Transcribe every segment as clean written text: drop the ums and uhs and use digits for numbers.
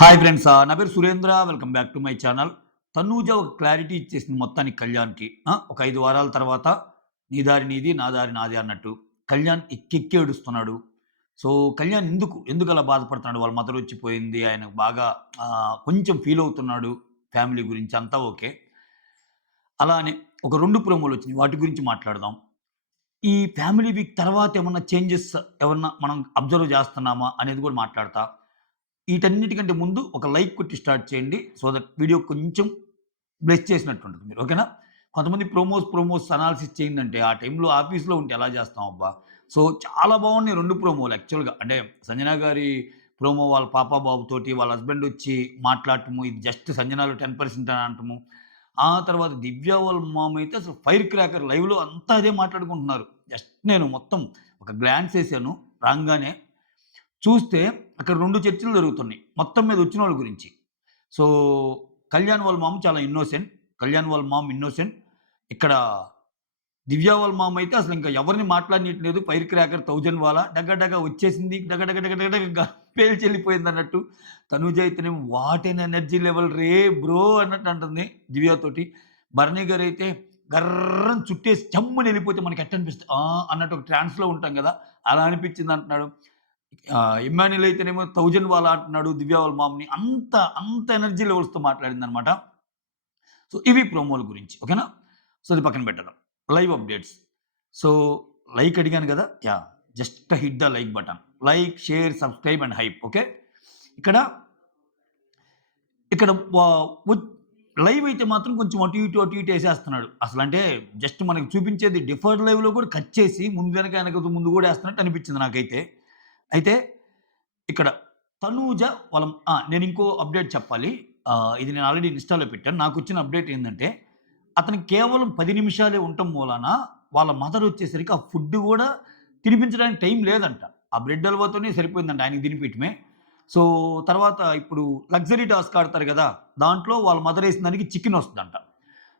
Hi friends. నా పేరు Surendra. Welcome back to my channel. Tanuja ఒక క్లారిటీ ఇచ్చేసింది మొత్తానికి కళ్యాణ్‌కి. ఒక 5 వారాల తర్వాత నీ దారి నీది, నా దారి నాది అన్నట్టు. కళ్యాణ్ ఎక్కెక్కి ఏడుస్తున్నాడు. సో, కళ్యాణ్ ఎందుకలా బాధపడుతున్నాడు? వాళ్ళ మదర్ వచ్చిపోయింది. ఆయన బాగా కొంచెం ఫీల్ అవుతున్నాడు. ఫ్యామిలీ గురించి అంతా ఓకే. అలానే ఒక 2 ప్రోమోలొచ్చినాయి. వాటి గురించి మాట్లాడదాం. ఈ ఫ్యామిలీ వీక్ తర్వాత ఏమన్నా చేంజెస్ ఏమన్నా మనం అబ్జర్వ్ చేస్తున్నామా అనేది కూడా మాట్లాడతా. ఈటన్నిటికంటే ముందు ఒక లైక్ కొట్టి స్టార్ట్ చేయండి. సో దట్ వీడియో కొంచెం బ్లెస్ చేసినట్టుంటది మీరు. ఓకేనా? కొంతమంది ప్రోమోస్ అనాలిసిస్ చేయండంటే, ఆ టైంలో ఆఫీస్‌లో ఉంటే ఎలా చేస్తాం అబ్బా! సో, చాలా బాగున్నాయి 2 ప్రోమోలు యాక్చువల్‌గా. అంటే సంజన గారి ప్రోమో వాళ్ళ పాప, బాబుతోటి వాళ్ళ హస్బెండ్ వచ్చి మాట్లాడటము, ఇది జస్ట్ సంజనాలో 10% అని అనటము. ఆ తర్వాత దివ్య వాళ్ళ మామ్ అయితే అసలు ఫైర్ క్రాకర్ లైవ్‌లో అంతా అదే మాట్లాడుకుంటున్నారు. జస్ట్ నేను మొత్తం ఒక గ్లాన్స్ ఏసాను రాంగానే. చూస్తే అక్కడ 2 చర్చలు జరుగుతున్నాయి. మొత్తం మీద వచ్చినోళ్ళ గురించి. సో, కళ్యాణ్ వాళ్ళ మామ్ చాలా ఇన్నోసెంట్. కళ్యాణ్ వాళ్ళ మామ్ ఇన్నోసెంట్. ఇక్కడ దివ్య వాళ్ళ మామ్ అయితే అసలింక ఎవరిని మాట్లాడనీయట్లేదు. ఫైర్ క్రాకర్ 1000 వాలా డగ డగ వచ్చేసింది. డగ డగ డగ డగ డగ పేల్చెళ్ళిపోయిందన్నట్టు. తనూజ అయితేనేమో what N energy level ray bro అన్నట్టు అంటుంది దివ్యతోటి. భరణి గారైతే గర్రని చుట్టేసి జమ్మున ఎళ్ళిపోతే మనకి ఎట్టనిపిస్తది అన్నట్టు ఒక ట్రాన్స్‌లో ఉంటాం గదా! అలా అనిపించింది అంటున్నాడు. ఇమ్మాన్యుల్ అయితేనేమో 1000 వాలా అంటున్నాడు దివ్య వాళ్ళ మామ్‌ని. అంత ఎనర్జీ లెవెల్స్‌తో మాట్లాడిందనమాట. సో, ఇవి ప్రోమోల గురించి. ఓకేనా? సో, అది పక్కన పెట్టేద్దాం. Live updates. సో, లైక్ అడిగాను గదా! Yeah! Just hit the like button. Like, share, subscribe and hype. Okay. ఇక్కడ, ఇక్కడ వా ఒచ్ లైవ్ అయితే మాత్రం కొంచెం అటు ఇటు ఎసేస్తున్నాడు. అసలంటే జస్ట్ మనకు చూపించేది డిఫర్డ్ లైవ్‌లో కూడా కట్ చేసి ముందు వెనక, ముందు కూడా ఎస్తున్నట్టు అనిపించింది నాకైతే. అయితే ఇక్కడ తనూజ వాళ్ళ నేనింకో అప్డేట్ చెప్పాలి. ఇది నేను ఆల్రెడీ ఇన్‌స్టాలో పెట్టాను. నాకొచ్చిన అప్డేట్ ఏందంటే, అతనికి కేవలం 10 నిమిషాలే ఉండటం మూలాన వాళ్ళ మదర్ వచ్చేసరికి ఆ ఫుడ్ గూడా తినిపించడానికి టైం లేదంట. ఆ బ్రెడ్ హల్వాతోనే సరిపోయిందంట ఆయనకి తినిపియటమే. సో, తర్వాత ఇప్పుడు లగ్జరీ టాస్క్ ఆడతారు గదా! దాంట్లో వాళ్ళ మదర్ ఏసిన దానికి చికెన్ వస్తదంట.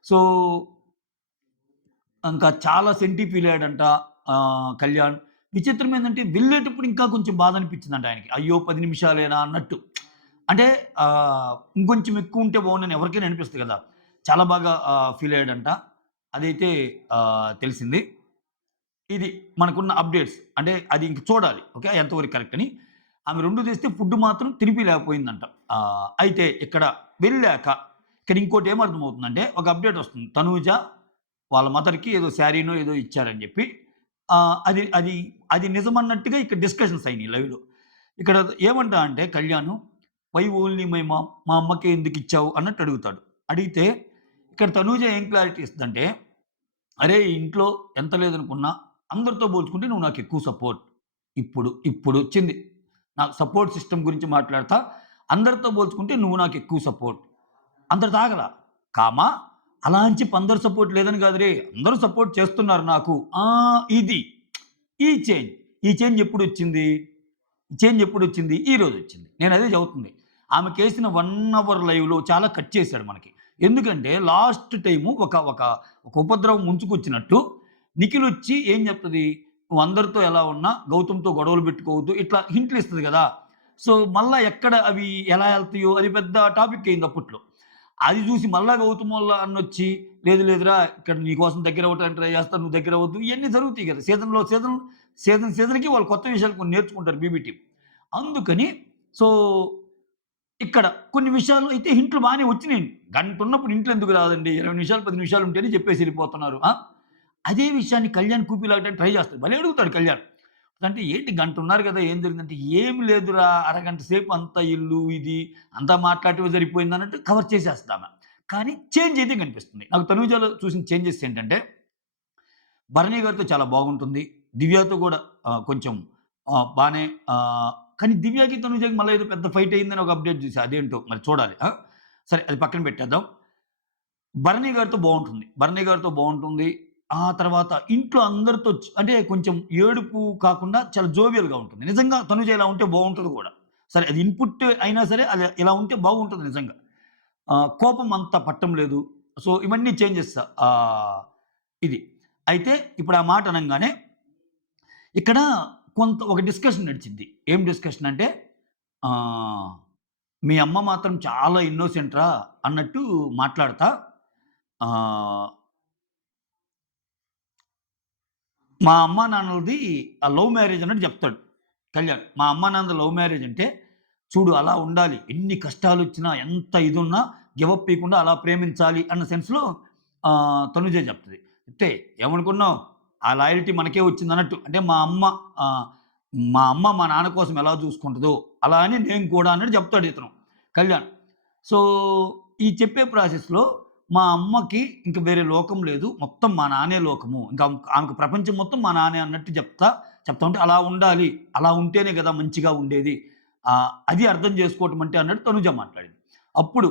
సో, ఇంకా చాలా సెంటి ఫీల్ అయ్యాడంట కళ్యాణ్. విచిత్రం ఏందంటే వెళ్ళేటప్పుడు ఇంకా కొంచెం బాధ అనిపించిందంట ఆయనకి. అయ్యో! 10 నిమిషాలేనా అన్నట్టు. అంటే ఇంకొంచెం ఎక్కువ ఉంటే బాగుండని ఎవరికైనా అనిపిస్తది కదా! చాలా బాగా ఫీల్ అయ్యాడంట. అదైతే తెలిసింది. ఇది మనకున్న అప్డేట్స్. అంటే అది ఇంక చూడాలి. ఓకే. ఎంతవరకు కరెక్ట్ అని. ఆమె 2 తెస్తే ఫుడ్ మాత్రం తినిపియలేకపోయిందంట. అయితే ఇక్కడ వెళ్ళాక ఇక్కడ ఇంకోటి ఏం అర్థమవుతుందంటే ఒక అప్డేట్ వస్తుంది. తనూజ వాళ్ళ మదర్‌కి ఏదో శారీనో ఏదో ఇచ్చారని చెప్పి అది అది అది నిజమన్నట్టుగా ఇక్కడ డిస్కషన్స్ అయినాయి లైవ్‌లో. ఇక్కడ ఏమంటా అంటే Kalyan why only my mom మా అమ్మకే ఎందుకిచ్చావు అన్నట్టు అడుగుతాడు. అడిగితే ఇక్కడ తనూజ ఏం క్లారిటీ ఇస్తదంటే, "అరేయ్! ఇంట్లో ఎంత లేదనుకున్నా అందరితో పోల్చుకుంటే నువ్వు నాకెక్కువ సపోర్ట్. ఇప్పుడొచ్చింది. నాకు సపోర్ట్ సిస్టమ్ గురించి మాట్లాడతా. అందరితో పోల్చుకుంటే నువ్వు నాకెక్కువ సపోర్ట్. అందరితో ఆగల. కామా అలా అని చెప్పి అందరు సపోర్ట్ లేదని కాదు రే! అందరూ సపోర్ట్ చేస్తున్నారు నాకు. ఇది. ఈ చేంజ్. ఈ చేంజ్ ఎప్పుడొచ్చింది? చేంజ్ ఎప్పుడొచ్చింది? ఈరోజొచ్చింది. నేనదే చెబుతుంది. ఆమెకేసిన 1 అవర్ లైవ్‌లో చాలా కట్ చేశాడు మనకి. ఎందుకంటే లాస్ట్ టైము ఒక ఉపద్రవం ముంచుకొచ్చినట్టు నిఖిలొచ్చి ఏం చెప్తది? "నువ్వు అందరితో ఎలా ఉన్నా గౌతమ్‌తో గొడవలు పెట్టుకోవద్దు." ఇట్లా హింట్లు ఇస్తది గదా! సో, మళ్ళా ఎక్కడ అవి ఎలా ఎళ్తాయో అది పెద్ద టాపిక్ అయింది అప్పట్లో. అది చూసి మళ్ళా గౌతమోళ్ళ అన్నొచ్చి, "లేదు లేదురా ఇక్కడ నీకోసం దగ్గరవ్వటానికి ట్రై చేస్తా. నువ్వు దగ్గరవ్వద్దు." ఇయన్నీ జరుగుతాయి గదా! సీజన్‌కి వాళ్ళు కొత్త విషయాలు కొన్ని నేర్చుకుంటారు బీబీ టీమ్. అందుకని సో, ఇక్కడ కొన్ని విషయాలు అయితే హింట్లు బానే వచ్చినియండి. గంటున్నప్పుడు హింట్లు ఎందుకు రాదండి? 20 నిమిషాలు, 10 నిమిషాలు ఉంటేనే చెప్పేసి ఎళ్ళిపోతున్నారు. అదే విషయాన్ని కళ్యాణ్ కూపీలాగడానికి ట్రై చేస్తాడు. భలే అడుగుతాడు కళ్యాణ్. అంటే ఏంటి గంటున్నారు గదా! ఏం జరిగిందంటే, "ఏమి లేదురా అరగంట సేపు అంతా ఇల్లు ఇది అంతా మాట్లాడటమే సరిపోయిందన్నట్టు కవర్ చేసేస్తదామె. కానీ చేంజ్ అయితే కనిపిస్తుంది. నాకు తనూజాలో చూసిన చేంజెస్ ఏంటంటే, భరణి గారితో చాలా బాగుంటుంది. దివ్యతో గూడా కొంచెం బానే కానీ దివ్యకి, తనూజకి మళ్ళా ఏదో పెద్ద ఫైట్ అయిందని ఒక అప్డేట్ జూసా. అదేంటో మరి చూడాలి. సరే అది పక్కన పెట్టేద్దాం. భరణి గారితో బావుంటుంది. భరణి గారితో బావుంటుంది. ఆ తర్వాత ఇంట్లో అందరితో అంటే కొంచెం ఏడుపు కాకుండా చాలా జోవియల్‌గా ఉంటుంది. నిజంగా తనుజ ఇలా ఉంటే బావుంటది గూడా. సరే అది ఇన్‌పుట్ అయినా సరే అది ఇలా ఉంటే బాగుంటది నిజంగా. కోపం అంత పట్టం లేదు. సో, ఇవన్నీ చేంజెస్ ఇది. అయితే ఇప్పుడు ఆ మాట అనంగానే ఇక్కడ ఒక డిస్కషన్ నడిచిద్ది. ఏం డిస్కషన్ అంటే ఆహ్ మీ అమ్మ మాత్రం చాలా ఇన్నోసెంట్‌రా అన్నట్టు మాట్లాడతా ఆహ్, మా అమ్మానాన్నలది లవ్ మ్యారేజ్ అన్నట్టు చెప్తాడు కళ్యాణ్. మా అమ్మానాన్నది లవ్ మ్యారేజ్ అంటే, చూడు అలా ఉండాలి. ఎన్ని కష్టాలొచ్చినా, ఎంత ఇదున్నా గివ్ అప్ ఇయకుండా అలా ప్రేమించాలి అన్న సెన్స్‌లో తనుజ చెప్తది. చెప్తే ఏమనుకున్నావు? ఆ లాయల్టీ మనకే వచ్చిందన్నట్టు. అంటే ఆహ్, మా అమ్మ మా నాన్న కోసం ఎలా చూసుకుంటదో, అలా అని నేను కూడా అన్నట్టు చెప్తాడు ఇతను కళ్యాణ్. సో, ఈ చెప్పే ప్రాసెస్‌లో మా అమ్మకి ఇంక వేరే లోకం లేదు. మొత్తం మా నాన్నే లోకము. ఇంకా ఆమెకు ప్రపంచం మొత్తం మా నాన్నే అన్నట్టు చెప్తా ఉంటే అలా ఉండాలి. అలా ఉంటేనే గదా మంచిగా ఉండేది. అది అర్థం చేసుకోవటం అంటే అన్నట్టు తనుజ మాట్లాడింది. అప్పుడు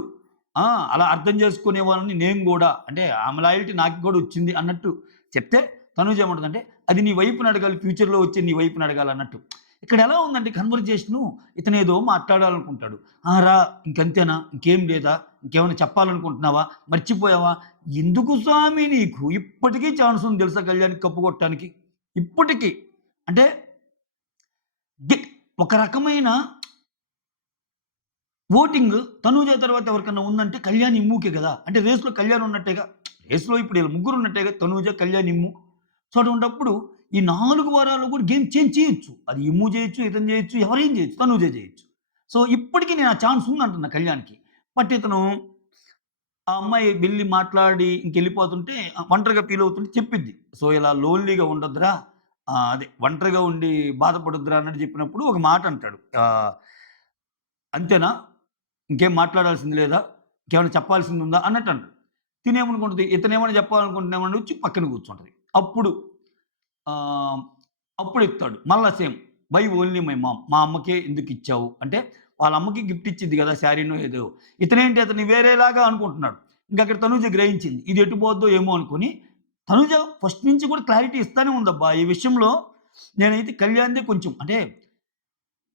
ఆ! అలా అర్థం చేసుకునే వాళ్ళని నేను గూడా అంటే ఆమె లాయల్టీ నాకు గూడా వచ్చింది అన్నట్టు చెప్తే తనుజ ఏమంటదంటే, అది నీ వైపున అడగాలి. ఫ్యూచర్‌లో వచ్చి నీ వైపున అడగాలన్నట్టు. ఇక్కడ ఎలా ఉందంటే కన్వర్జేషను ఇతనేదో మాట్లాడాలనుకుంటాడు. "ఆ! రా ఇంకంతేనా? ఇంకేం లేదా? ఇంకేమైనా చెప్పాలనుకుంటున్నావా? మర్చిపోయావా? ఎందుకు స్వామి నీకు ఇప్పటికి ఛాన్స్ ఉంది తెలుసా కళ్యాణ్‌కి కప్పు కొట్టడానికి. ఇప్పటికి. అంటే గి ఒక రకమైన ఓటింగ్ తనూజ తర్వాత ఎవరికన్నా ఉందంటే కళ్యాణ్ ఇమ్ముకే గదా! అంటే రేస్‌లో కళ్యాణ్ ఉన్నట్టేగా. రేస్‌లో ఇప్పుడు ఈళ్ళు ముగ్గురు ఉన్నట్టేగా తనూజ, కళ్యాణ్, ఇమ్ము. సో, అటువంటప్పుడు ఈ 4 వారాల్లో కూడా గేమ్ చేంజ్ చేయొచ్చు. అది ఇమ్ము జేయొచ్చు, ఇతను జేయొచ్చు, ఎవరైనా జేయొచ్చు. తనూజ జేయొచ్చు. సో, ఇప్పటికి నేను ఆ ఛాన్స్ ఉందంటున్నా కళ్యాణ్‌కి. బట్ ఇతను ఆ అమ్మాయి వెళ్లి మాట్లాడి ఇంకెళ్ళిపోతుంటే ఒంటరిగా ఫీల్ అవుతుంటే చెప్పిద్ది. సో, ఇలా లోన్‌లీగా ఉండొద్దురా. అదే ఒంటరిగా ఉండి బాధపడొద్దురా అన్నట్టు చెప్పినప్పుడు ఒక మాట అంటాడు. అంతేనా? ఇంకేం మాట్లాడాల్సింది లేదా? ఇంకేమైనా చెప్పాల్సిందుందా? అన్నట్టు అంటాడు. తినేమనుకుంటది, ఇతనేమైనా చెప్పాలనుకుంటున్నామని వచ్చి పక్కన కూర్చుంటది. అప్పుడు ఆహ్, అప్పుడిస్తాడు. మళ్ళా same. Why only my mom. మా అమ్మకే ఎందుకిచ్చావు? అంటే వాళ్ళ అమ్మకి గిఫ్ట్ ఇచ్చిద్ది గదా! శారీనో ఏదో. ఇతనేంటి అతన్ని వేరేలాగా అనుకుంటున్నాడు. ఇంకక్కడ తనూజ గ్రహించింది. ఇది ఎటు పోద్దో ఏమో అనుకోని, తనూజ ఫస్ట్ నుంచి కూడా క్లారిటీ ఇస్తానే ఉందబ్బా! ఈ విషయంలో నేనైతే కళ్యాణ్‌దే కొంచెం అంటే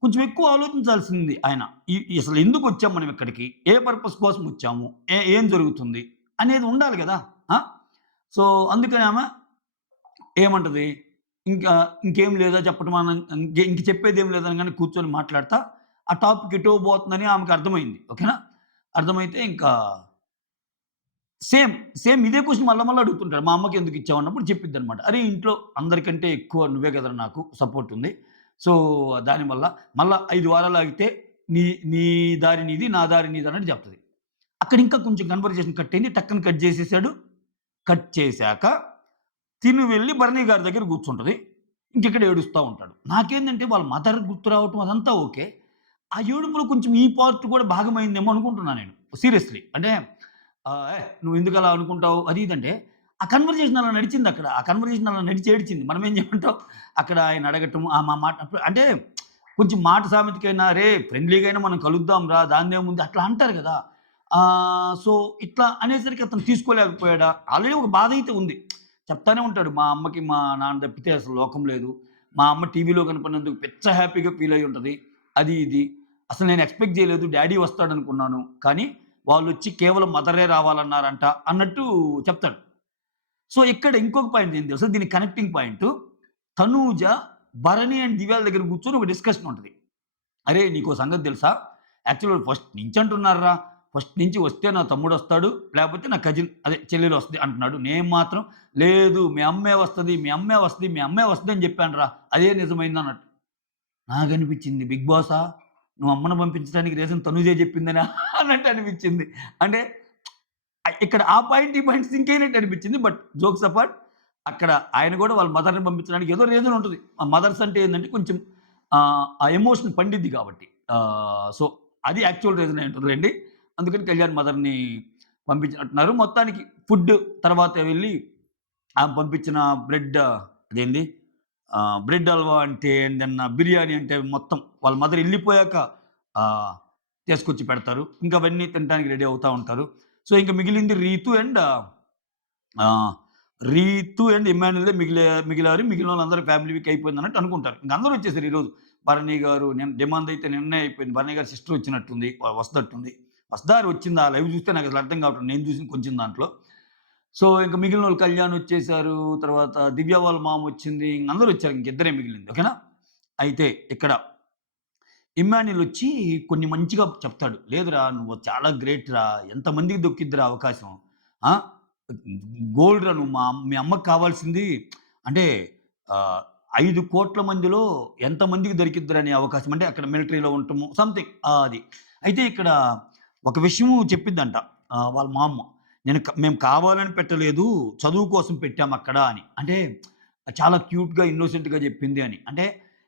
కొంచెం ఎక్కువ ఆలోచించాల్సింది ఆయన. అసలు ఎందుకొచ్చాం మనం ఇక్కడికి? ఏ పర్పస్ కోసం వచ్చాము? ఏం జరుగుతుంది? అనేది ఉండాలి గదా! ఆ! సో, అందుకని ఆమె ఏమంటది? ఇంకా ఇంకేం లేదా చెప్పటం ఇంక చెప్పేదేం లేదనంగానే కూర్చొని మాట్లాడతా, ఆ టాపిక్ ఎటో బోతుందని ఆమెకు అర్థమైంది. ఓకేనా? అర్థమైతే ఇంకా సేమ్, సేమ్ ఇదే క్వెషన్ మళ్ళా అడుగుతుంటాడు. మా అమ్మకి ఎందుకిచ్చావు అన్నప్పుడు చెప్పిద్దనమాట. అరే! ఇంట్లో అందరికంటే ఎక్కువ నువ్వే కదరా నాకు సపోర్ట్ ఉంది. సో, దానివల్ల మళ్ళా 5 వారాలు ఆగితే నీ నీ దారి నీది, నా దారి నీదన్నట్టు చెప్తది. అక్కడ ఇంకా కొంచెం కన్వర్జేషన్ కట్ అయింది. టక్కన కట్ చేసేసాడు. కట్ చేశాక తిను వెళ్లి భరణి గారి దగ్గర కూర్చుంటది. ఇంకిక్కడ ఏడుస్తా ఉంటాడు. నాకేందంటే వాళ్ళ మదర్ గుర్తు రావటం అదంతా ఓకే. ఆ ఏడుపులో కొంచెం ఈ పార్ట్ కూడా భాగమైందేమో అనుకుంటున్నా నేను. సీరియస్‌లీ. అంటే నువ్వెందుకలా అనుకుంటావు? అది ఇది అంటే, ఆ కన్వర్జేషన్ అలా నడిచిందక్కడ. ఆ కన్వర్జేషన్ అలా నడిచి ఏడిచింది. మనమేం చేయమంటాం? అక్కడ ఆయన అడగటం, మా మాట అంటే కొంచెం మాట సామెతకైనా, "అరేయ్! ఫ్రెండ్లీగా అయినా మనం కలుద్దాం రా! దానిదేముంది" అట్లా అంటారు గదా! సో, ఇట్లా అనేసరికి అతను తీసుకోలేకపోయాడా? ఆల్రెడీ ఒక బాధైతే ఉంది. చెప్తానే ఉంటాడు. మా అమ్మకి మా నాన్న తప్పితే అసలు లోకం లేదు. మా అమ్మ టీవీలో కనపడినందుకు పిచ్చ హ్యాపీగా ఫీల్ అయ్యి ఉంటది. అది ఇది. అసలు నేను ఎక్స్‌పెక్ట్ చేయలేదు. డ్యాడీ వస్తాడనుకున్నాను. కానీ వాళ్ళొచ్చి కేవలం మదరే రావాలన్నారంట అన్నట్టు చెప్తాడు. సో, ఇక్కడ ఇంకొక పాయింట్ ఏంటి తెలుసా? దీనికి connecting point Tanuja, Bharani and దివ్యాల దగ్గర కూర్చొని ఒక డిస్కషన్ ఉంటది. "అరేయ్! నీకో సంగతి తెలుసా? యాక్చువల్‌గా ఫస్ట్ నుంచి అంటున్నారురా. ఫస్ట్ నుంచి వస్తే నా తమ్ముడొస్తాడు. లేపోతే నా కజిన్ అదే చెల్లెలొస్తది అంటున్నాడు. నేను మాత్రం లేదు మీ అమ్మే వస్తది, మీ అమ్మే వస్తది, మీ అమ్మే వస్తది అని చెప్పానురా. అదే నిజమైందన్నట్టు." నాకనిపించింది బిగ్ బాసా? నువ్వు అమ్మను పంపించడానికి రీజన్ తనూజే చెప్పిందనా అన్నట్టు అనిపించింది. అంటే ఇక్కడ ఆ పాయింట్, ఈ పాయింట్ సింక్ అయినట్టు అనిపించింది. బట్ జోక్స్ అపార్ట్ అక్కడ ఆయన కూడా వాళ్ళ మదర్‌ని పంపించడానికి ఏదో రీజన్ ఉంటది. ఆ మదర్స్ అంటే ఏందంటే కొంచెం ఆ ఎమోషన్ పండిద్ది కాబట్టి. సో, అది యాక్చువల్ రీజన్ అయి ఉంటదిలెండి. అందుకని కళ్యాణ్ మదర్‌ని పంపించినట్టున్నారు. మొత్తానికి ఫుడ్ తర్వాత వెళ్లి ఆమె పంపించిన బ్రెడ్ అదేంది బ్రెడ్ హల్వా అంటే దెన్ బిర్యానీ అంటే మొత్తం వాళ్ళ మదర్ ఎళ్ళిపోయాక ఆహ్, తీసుకొచ్చి పెడతారు. ఇంకా అవన్నీ తినటానికి రెడీ అవుతా ఉంటారు. సో, ఇంక మిగిలింది ఆహ్, రీతు అండ్ ఇమ్మాన్యుయలే మిగిలారు. మిగిలినోళ్ళందరూ ఫ్యామిలీ వీక్ అయిపోయిందన్నట్టు అనుకుంటారు. ఇంక అందరూ వచ్చేసారు ఈరోజు. భరణి గారు డిమాండ్ అయితే నిన్నే అయిపోయింది. భరణి గారి సిస్టర్ వచ్చినట్టుంది. వస్తన్నట్టుంది. వస్తారా వచ్చిందా? లైవ్ చూస్తే నాకసలు అర్థం కావట్లేదు. నేను చూసిన కొంచెం దాంట్లో. సో, ఇంక మిగిలినోళ్ళు కళ్యాణ్ వచ్చేసారు. తర్వాత దివ్య వాళ్ళ మామొచ్చింది. ఇంక అందరూ వచ్చారు. ఇంక ఇద్దరే మిగిలింది. ఓకేనా? అయితే ఇక్కడ ఇమ్మాన్యుల్ వచ్చి కొన్ని మంచిగా చెప్తాడు. లేదురా నువ్వు చాలా గ్రేట్ రా! ఎంతమందికి దొక్కిద్దిరా అవకాశం. ఆ! గోల్డ్‌రా నువ్వు మీ అమ్మకి కావాల్సింది అంటే ఆహ్, 5,00,00,000 మందిలో ఎంతమందికి దొరికిద్దిరా నీ అవకాశం. అంటే అక్కడ మిలిటరీలో ఉండటము సంథింగ్ అది. అయితే ఇక్కడ ఒక విషయము చెప్పిద్దంట వాళ్ళ మా అమ్మ. మేము కావాలని పెట్టలేదు. చదువు కోసం పెట్టామక్కడ అని. అంటే చాలా క్యూట్‌గా, ఇన్నోసెంట్‌గా చెప్పింది అని. అంటే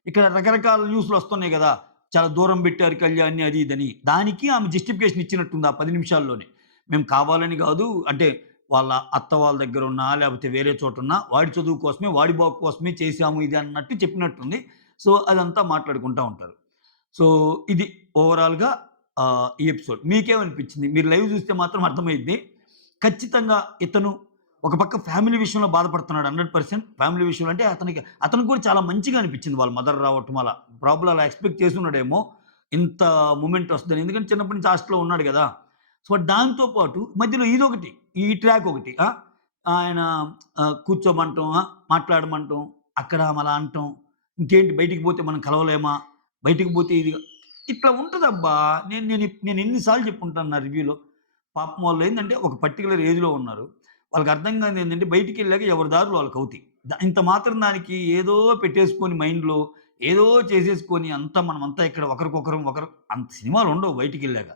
ఇక్కడ రకరకాల న్యూస్‌లు వస్తున్నాయి గదా! చాలా దూరం పెట్టారు కళ్యాణ్‌ని అది ఇదని. దానికి ఆమె జస్టిఫికేషన్ ఇచ్చినట్టుంది ఆ 10 నిమిషాల్లోనే. మేము కావాలని గాదు అంటే వాళ్ళ అత్త వాళ్ళ దగ్గరున్నా, లేపోతే వేరే చోటున్నా వాడి చదువు కోసమే, వాడి బాగు కోసమే చేశాము ఇది అన్నట్టు చెప్పినట్టుంది. సో, అదంతా మాట్లాడుకుంటా ఉంటారు. సో, ఇది ఓవరాల్‌గా ఈ ఎపిసోడ్. మీకేమనిపించింది? మీరు లైవ్ చూస్తే మాత్రం అర్థమైద్ది. ఖచ్చితంగా ఇతను ఒక పక్క ఫ్యామిలీ విషయంలో బాధపడుతున్నాడు 100%. ఫ్యామిలీ విషయంలో అంటే అతనికి కూడా చాలా మంచిగా అనిపించింది వాళ్ళ మదర్ రావటం అలా. ప్రాబబ్లీ అలా ఎక్స్‌పెక్ట్ చేసున్నాడేమో. ఇంత మూమెంట్ వస్తదని. ఎందుకంటే చిన్నప్పటి నుంచి హాస్టల్‌లో ఉన్నాడు గదా! సో, దాంతో పాటు మధ్యలో ఇదొకటి. ఈ ట్రాక్ ఒకటి. ఆయన కూర్చోమంటం, మాట్లాడమంటం, అక్కడ అలా అంటం. ఇంకేంటి బయటికి పోతే మనం కలవలేమా? బయటికి పోతే ఇది ఇట్లా ఉంటదబ్బా! నేను ఎన్ని సార్లు చెప్పుంటాను నా రివ్యూలో. పాపం వాళ్ళేందంటే ఒక పర్టిక్యులర్ ఏజ్‌లో ఉన్నారు. వాళ్ళకి అర్థం కానిదేంటంటే బయటికెళ్ళాక ఎవరి దారులు వాళ్ళకవుతాయి. ఇంత మాత్రం దానికి ఏదో పెట్టేసుకొని మైండ్‌లో ఏదో చేసేసుకొని అంతా మనమంతా ఇక్కడ ఒకరికొకరం అంత సినిమాలుండవు బయటికెళ్ళాక.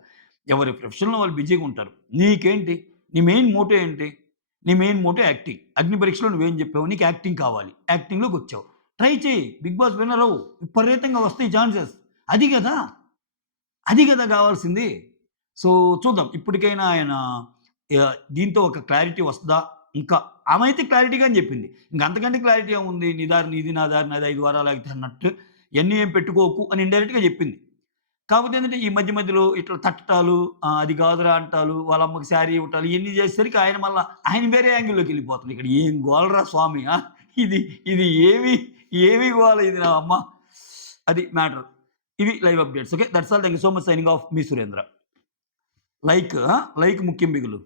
ఎవరి ప్రొఫెషన్‌లో వాళ్ళు బిజీగా ఉంటారు. నీకేంటి? నీ మెయిన్ మోటో ఏంటి? నీ మెయిన్ మోటో యాక్టింగ్. అగ్ని పరీక్షలో నువ్వేం చెప్పావు? నీకు యాక్టింగ్ కావాలి. యాక్టింగ్‌లోకొచ్చావు. ట్రై చెయి. 'బిగ్ బాస్' విన్నర్ అవ్వు. విపరీతంగా వస్తాయి ఛాన్సెస్. అది గదా! అది గదా గావాల్సింది. సో, చూద్దాం. ఇప్పటికైనా ఆయన దీంతో ఒక క్లారిటీ వస్తదా? ఇంకా ఆమె అయితే క్లారిటీగానే జెప్పింది. ఇంక అంతకంటే క్లారిటీ ఏముంది? నీ దారి నీది, నా దారి నాది 5 వారాలు ఆగితే అన్నట్టు. ఇయన్నీ ఏం పెట్టుకోకు అని ఇండైరెక్ట్‌గా జెప్పింది. కాకపోతే ఏంటంటే ఈ మధ్య మధ్యలో ఇట్లా తట్టటాలు, అది గాదురా అంటాలు, వాళ్ళ అమ్మకి శారీ ఇవ్వటాలు ఇయన్నీ జేసేసరికి ఆయన మళ్ళా ఆయన వేరే యాంగిల్‌లోకెళ్ళిపోతుంది. ఇక్కడ ఏం గోలరా స్వామి! ఇది ఇది ఏమి గోల ఇది నా అమ్మ. అది మ్యాటర్. ఇవి live updates. Okay. That's all. Thank you so much. Signing off me Surendra. Like ముఖ్యం బిగులు.